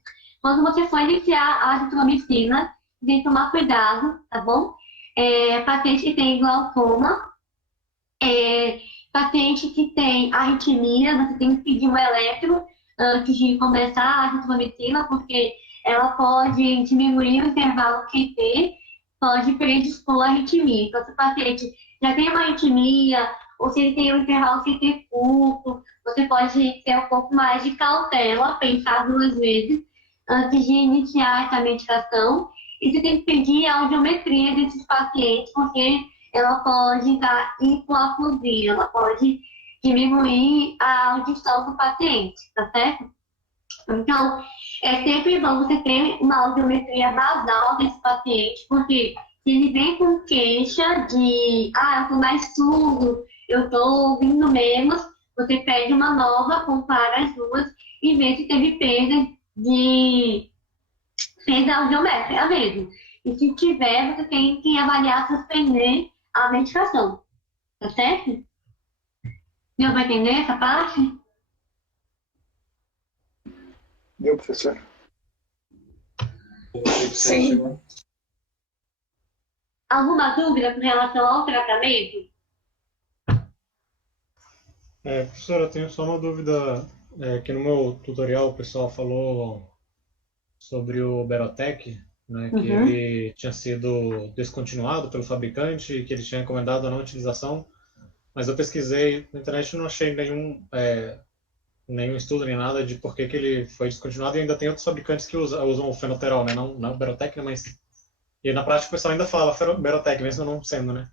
Quando você for iniciar a azitromicina, tem que tomar cuidado, tá bom? Paciente que tem glaucoma, paciente que tem arritmia, você tem que pedir um eletro antes de começar a azitromicina, porque ela pode diminuir o intervalo QT, pode predispor a arritmia. Então, se o paciente já tem uma arritmia ou se ele tem um intervalo sem ter curto, você pode ter um pouco mais de cautela, pensar 2 vezes antes de iniciar essa medicação. E você tem que pedir a audiometria desses pacientes, porque ela pode dar hipoacusia, ela pode diminuir a audição do paciente, tá certo? Então, é sempre bom você ter uma audiometria basal desse paciente, porque se ele vem com queixa de, eu tô mais surdo, eu tô ouvindo menos, você pede uma nova, compara as duas e vê se teve perda audiométrica mesmo. E se tiver, você tem que avaliar suspender a medicação, tá certo? Deu para entender essa parte? Deu, professor? Sim. Alguma dúvida com relação ao tratamento? Professora, eu tenho só uma dúvida, que no meu tutorial o pessoal falou sobre o Berotec, né, que ele tinha sido descontinuado pelo fabricante e que ele tinha recomendado a não utilização, mas eu pesquisei na internet e não achei nenhum estudo nem nada de por que ele foi descontinuado, e ainda tem outros fabricantes que usam o fenoterol, né, não o Berotec, mas... E na prática o pessoal ainda fala Berotec, mesmo não sendo, né?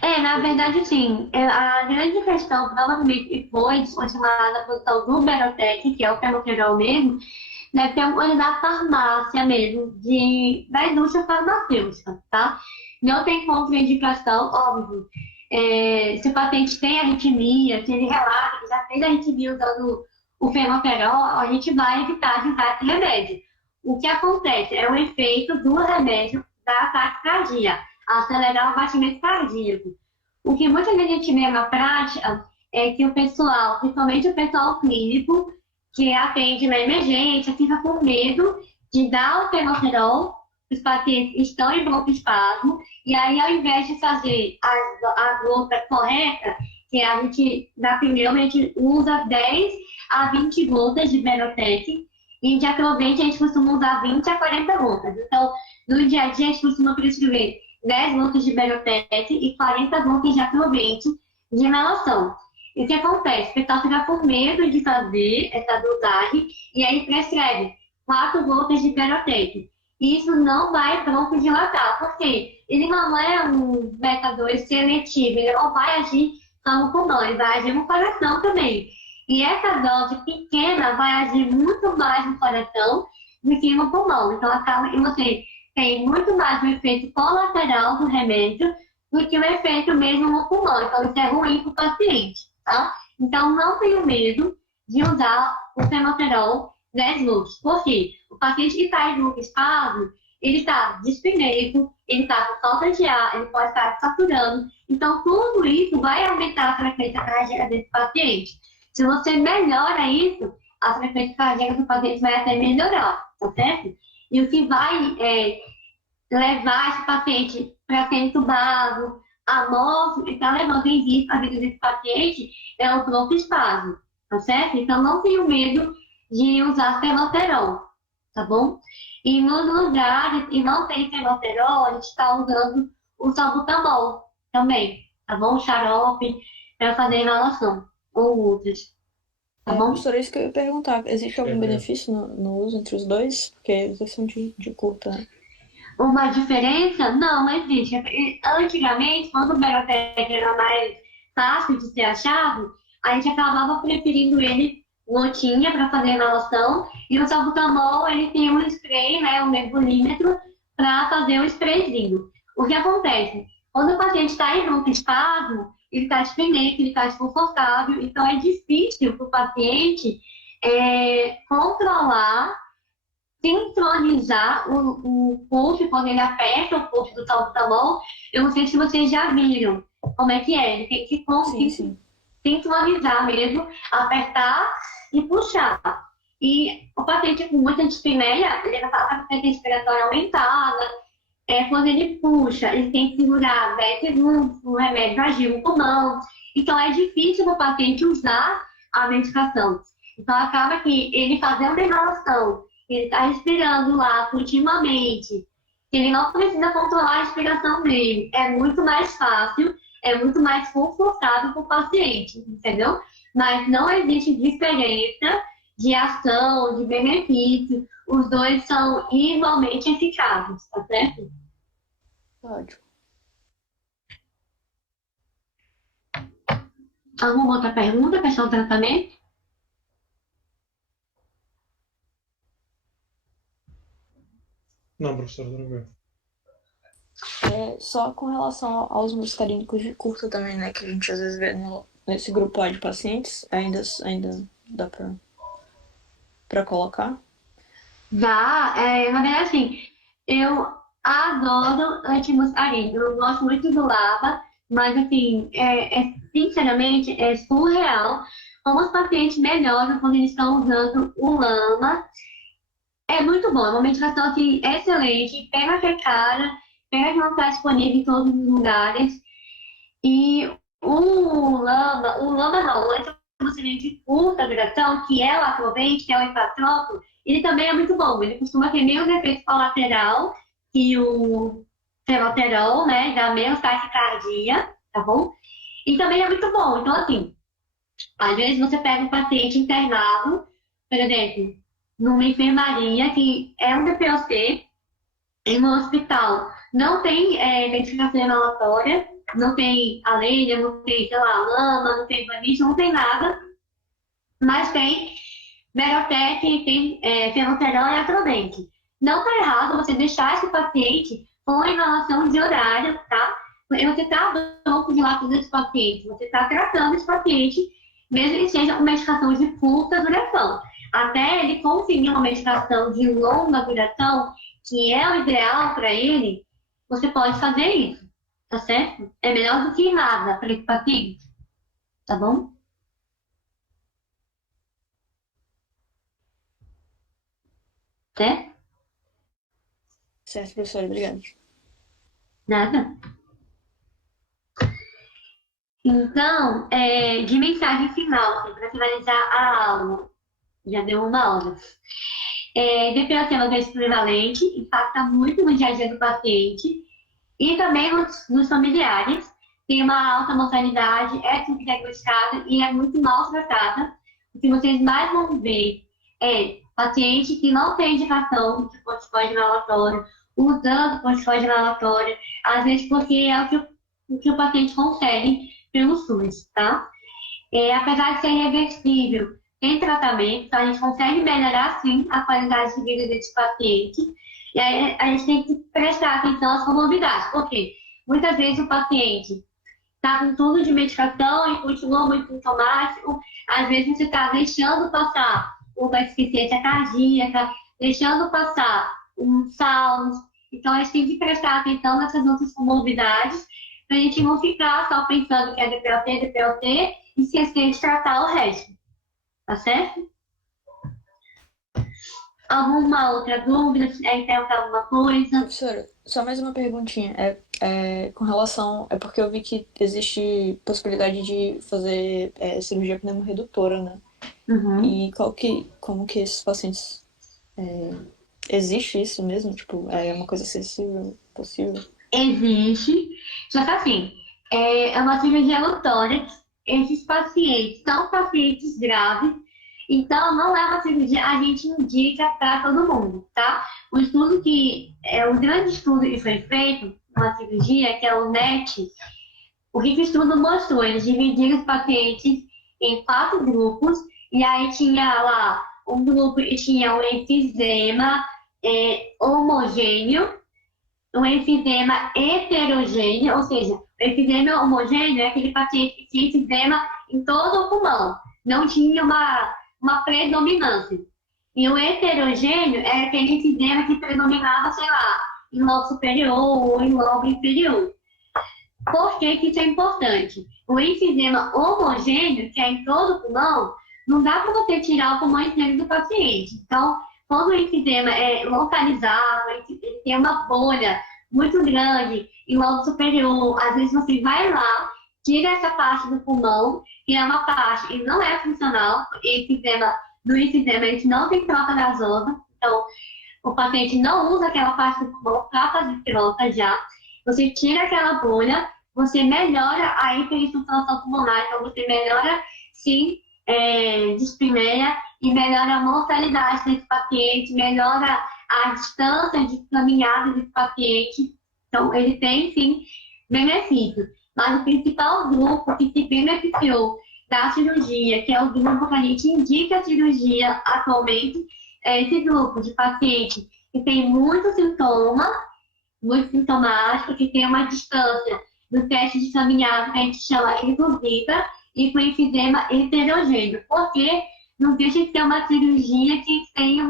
Na verdade, sim. A grande questão, provavelmente, que foi descontinuada a produção do Berotec, que é o fenoterol mesmo, deve ter uma coisa da farmácia mesmo, da indústria farmacêutica, tá? Não tem contraindicação, óbvio. Se o paciente tem arritmia, se ele relata que já fez arritmia usando o fenoterol, a gente vai evitar de usar esse remédio. O que acontece é o efeito do remédio da taquicardia, acelerar o batimento cardíaco. O que muita gente vê na prática é que o pessoal, principalmente o pessoal clínico, que atende na emergência, fica com medo de dar o fenoterol, os pacientes estão em broncoespasmo, e aí ao invés de fazer a gota correta, que a gente, na pneumo, a gente usa 10 a 20 gotas de Berotec, e de acrovente a gente costuma usar 20 a 40 gotas. Então, no dia a dia a gente costuma prescrever 10 gotas de Berotec e 40 gotas de acrovente de inalação. E o que acontece? O pessoal fica com medo de fazer essa dosagem e aí prescreve 4 gotas de Berotec. E isso não vai broncodilatar, porque ele não é um beta-2 seletivo, ele não vai agir só no pulmão, ele vai agir no coração também. E essa dose pequena vai agir muito mais no coração do que no pulmão. Então, acaba que você tem muito mais o efeito colateral do remédio do que o efeito mesmo no pulmão. Então, isso é ruim para o paciente, tá? Então, não tenho medo de usar o fenoterol 10 lux. Por quê? O paciente que está em broncoespasmo, ele está dispneico, ele está com falta de ar, ele pode estar saturando. Então, tudo isso vai aumentar a frequência cardíaca desse paciente. Se você melhora isso, a frequência cardíaca do paciente vai até melhorar, tá certo? E o que vai levar esse paciente para ser entubado, a morte, está levando em risco a vida desse paciente, é o broncoespasmo, tá certo? Então, não tenho medo de usar fenoterol, tá bom? E nos lugares que não tem fenoterol, a gente está usando o salbutamol também, tá bom? Xarope para fazer inalação. Ou outras. Tá bom? Professora, isso que eu ia perguntar. Existe algum benefício no uso entre os dois? Porque eles são de curta. Uma diferença? Não existe. Antigamente, quando o Berotec era mais fácil de ser achado, a gente acabava preferindo ele gotinha para fazer a inalação, e o salbutamol, ele tem um spray, né, um nebulímetro, para fazer o sprayzinho. O que acontece? Quando o paciente está em broncoespasmo, ele está dispneico, ele está desconfortável, então é difícil para o paciente controlar, sincronizar o pulso quando ele aperta o pulso do salbutamol. Eu não sei se vocês já viram como é que é, ele tem que sincronizar mesmo, apertar e puxar. E o paciente com muita dispneia, ele vai estar com a frequência respiratória aumentada. Quando ele puxa, ele tem que segurar 10 segundos, o remédio agir no pulmão. Então, é difícil para o paciente usar a medicação. Então, acaba que ele fazendo a inalação, ele está respirando lá continuamente, ele não precisa controlar a respiração dele. É muito mais fácil é muito mais confortável para o paciente, entendeu? Mas não existe diferença de ação, de benefício. Os dois são igualmente eficazes, tá certo? Ótimo. Alguma outra pergunta, questão do tratamento? Não, professor, tranquilo. Só com relação aos muscarínicos de curta também, né? Que a gente às vezes vê nesse grupo lá de pacientes, ainda dá pra colocar? Já, na verdade, assim, eu adoro antimuscarínico. Eu gosto muito do LABA, mas, assim, sinceramente, é surreal como os pacientes melhoram quando eles estão usando o LAMA. É muito bom, é uma medicação, assim, excelente, pega que é cara, pega que não está disponível em todos os lugares. E o LAMA não, o antimuscarínico de curta duração, que é o Atrovent, que é o Epatropo, ele também é muito bom. Ele costuma ter menos efeito colateral que o Celoterol, né? Dá menos taquicardia, tá bom? E também é muito bom. Então, assim, às vezes você pega um paciente internado, por exemplo, numa enfermaria que é um DPOC, em um hospital não tem medicação inalatória, não tem alênia, não tem, sei lá, lama, não tem vanite, não tem nada, mas tem Berotec, tem Fenoterol e Atrovent. Não está errado você deixar esse paciente com inalação de horário, tá? Porque você está dando de lápis desse paciente, você está tratando esse paciente, mesmo que seja uma medicação de curta duração. Até ele conseguir uma medicação de longa duração, que é o ideal para ele, você pode fazer isso, tá certo? É melhor do que nada para esse paciente, tá bom? Certo? Certo, professor, obrigada. Nada. Então, de mensagem final, para finalizar a aula, já deu uma aula. DPOC é uma doença prevalente, impacta muito no dia a dia do paciente e também nos familiares. Tem uma alta mortalidade, é subdiagnosticada e é muito mal tratada. O que vocês mais vão ver é paciente que não tem indicação de corticoide inalatório, usando corticoide inalatório, às vezes porque é o que o paciente consegue pelo SUS, tá? Apesar de ser reversível, tem tratamento, então a gente consegue melhorar sim a qualidade de vida desse paciente. E aí a gente tem que prestar atenção às comorbidades, porque muitas vezes o paciente está com tudo de medicação e continua muito sintomático, às vezes você está deixando passar uma insuficiência cardíaca, deixando passar um SALS. Então a gente tem que prestar atenção nessas outras comorbidades para a gente não ficar só pensando que é DPOT, e esquecer de tratar o resto. Tá certo? Alguma outra dúvida? Perguntar alguma coisa? Professora, só mais uma perguntinha. Com relação. É porque eu vi que existe possibilidade de fazer cirurgia pneumorredutora, né? Uhum. E como que esses pacientes. Existe isso mesmo? Tipo, é uma coisa acessível, possível? Existe. Só que assim, é uma cirurgia no tórax. Esses pacientes são pacientes graves, então não é uma cirurgia a gente indica para todo mundo, tá? O estudo o grande estudo que foi feito, uma cirurgia, que é o NET, o que o estudo mostrou? Eles dividiram os pacientes em 4 grupos, e aí tinha lá um grupo que tinha um enfisema homogêneo, um enfisema heterogêneo, ou seja, o enfisema homogêneo é aquele paciente que tinha enfisema em todo o pulmão, não tinha uma predominância. E o heterogêneo é aquele enfisema que predominava, sei lá, em lobo superior ou em lobo inferior. Por que isso é importante? O enfisema homogêneo, que é em todo o pulmão, não dá para você tirar o pulmão inteiro do paciente. Então, quando o enfisema é localizado, ele tem uma bolha muito grande em lobo superior, às vezes você vai lá, tira essa parte do pulmão, que é uma parte que não é funcional, do enfisema a gente não tem troca gasosa, então o paciente não usa aquela parte do pulmão para fazer troca já. Você tira aquela bolha, você melhora a hiperinsuficiência pulmonar, então você melhora, sim, dispneia e melhora a mortalidade desse paciente, melhora a distância de caminhada desse paciente. Então, ele tem, sim, benefícios. Mas o principal grupo que se beneficiou da cirurgia, que é o grupo que a gente indica a cirurgia atualmente, é esse grupo de paciente que tem muito sintoma, muito sintomático, que tem uma distância do teste de caminhada que a gente chama reduzida e com enfisema heterogêneo, porque não deixa de ser uma cirurgia que tem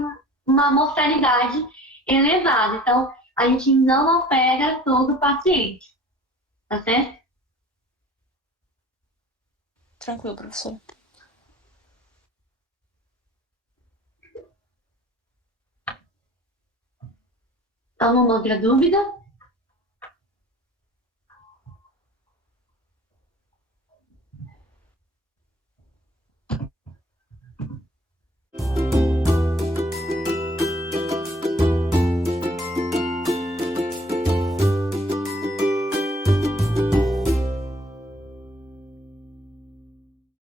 uma mortalidade elevada. Então, a gente não opera todo o paciente, tá certo? Tranquilo, professor. Alguma outra dúvida?